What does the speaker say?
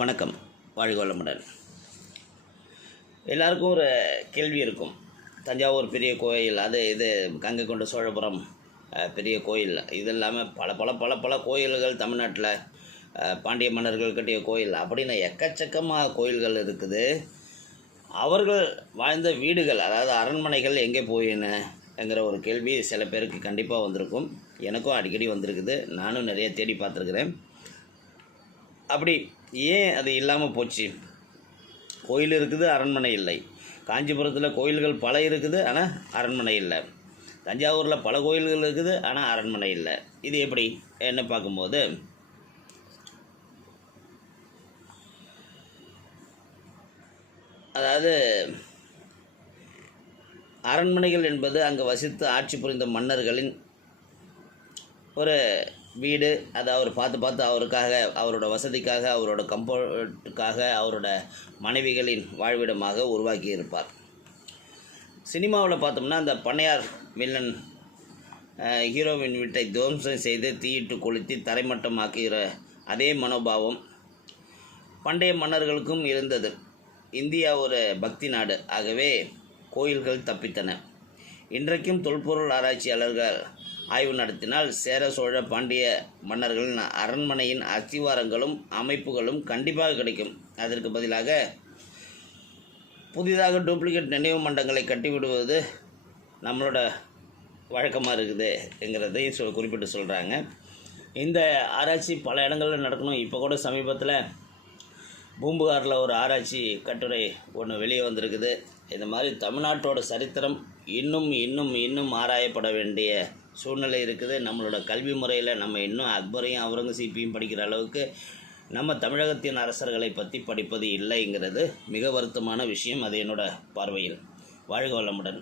வணக்கம். வாழ்க வளமுடன் எல்லாருக்கும் ஒரு கேள்வி இருக்கும். தஞ்சாவூர் பெரிய கோயில் அது இது கங்கை கொண்ட சோழபுரம் பெரிய கோயில். இது இல்லாமல் பல பல பல பல கோயில்கள் தமிழ்நாட்டில் பாண்டிய மன்னர்கள் கட்டிய கோயில் அப்படின்னு எக்கச்சக்கமாக கோயில்கள் இருக்குது. அவர்கள் வாழ்ந்த வீடுகள் அதாவது அரண்மனைகள் எங்கே போயினுங்கிற ஒரு கேள்வி சில பேருக்கு கண்டிப்பாக வந்திருக்கும். எனக்கும் அடிக்கடி வந்திருக்குது. நானும் நிறைய தேடி பார்த்துருக்குறேன். அப்படி ஏன் அது இல்லாமல் போச்சு? கோயில் இருக்குது அரண்மனை இல்லை. காஞ்சிபுரத்தில் கோயில்கள் பல இருக்குது ஆனால் அரண்மனை இல்லை. தஞ்சாவூரில் பல கோயில்கள் இருக்குது ஆனால் அரண்மனை இல்லை. இது எப்படி? என்ன பார்க்கும்போது அதாவது அரண்மனைகள் என்பது அங்கே வசித்து ஆட்சி புரிந்த மன்னர்களின் ஒரு வீடு அதை அவர் பார்த்து பார்த்து அவருக்காக அவரோட வசதிக்காக அவரோட கம்ஃபர்ட்டுக்காக அவரோட மனைவிகளின் வாழ்விடமாக உருவாக்கி இருப்பார் சினிமாவில் பார்த்தோம்னா அந்த பண்ணையார் வில்லன் ஹீரோவின் வீட்டை துவம்சம் செய்து தீயிட்டு கொளுத்தி தரைமட்டமாக்குகிற அதே மனோபாவம் பண்டைய மன்னர்களுக்கும் இருந்தது. இந்தியா ஒரு பக்தி நாடு. ஆகவே கோயில்கள் தப்பித்தன. இன்றைக்கும் தொல்பொருள் ஆராய்ச்சியாளர்கள் ஆய்வு நடத்தினால் சேர சோழ பாண்டிய மன்னர்களின் அரண்மனையின் அஸ்திவாரங்களும் அமைப்புகளும் கண்டிப்பாக கிடைக்கும். அதற்கு பதிலாக புதிதாக டூப்ளிகேட் நினைவு மண்டங்களை கட்டிவிடுவது நம்மளோட வழக்கமாக இருக்குதுங்கிறதையும் சொல் குறிப்பிட்டு சொல்கிறாங்க இந்த ஆராய்ச்சி பல இடங்களில் நடக்கணும். இப்போ கூட சமீபத்தில் பூம்புகாரில் ஒரு ஆராய்ச்சி கட்டுரை ஒன்று வெளியே வந்திருக்குது. இந்த மாதிரி தமிழ்நாட்டோட சரித்திரம் இன்னும் இன்னும் இன்னும் ஆராயப்பட வேண்டிய சூழ்நிலை இருக்குது. நம்மளோட கல்வி முறையில் நம்ம இன்னும் அக்பரையும் அவுரங்கசீப்பையும் படிக்கிற அளவுக்கு நம்ம தமிழகத்தின் அரசர்களை பற்றி படிப்பது இல்லைங்கிறது மிக வருத்தமான விஷயம். அது என்னோட பார்வையில். வாழ்க வளமுடன்.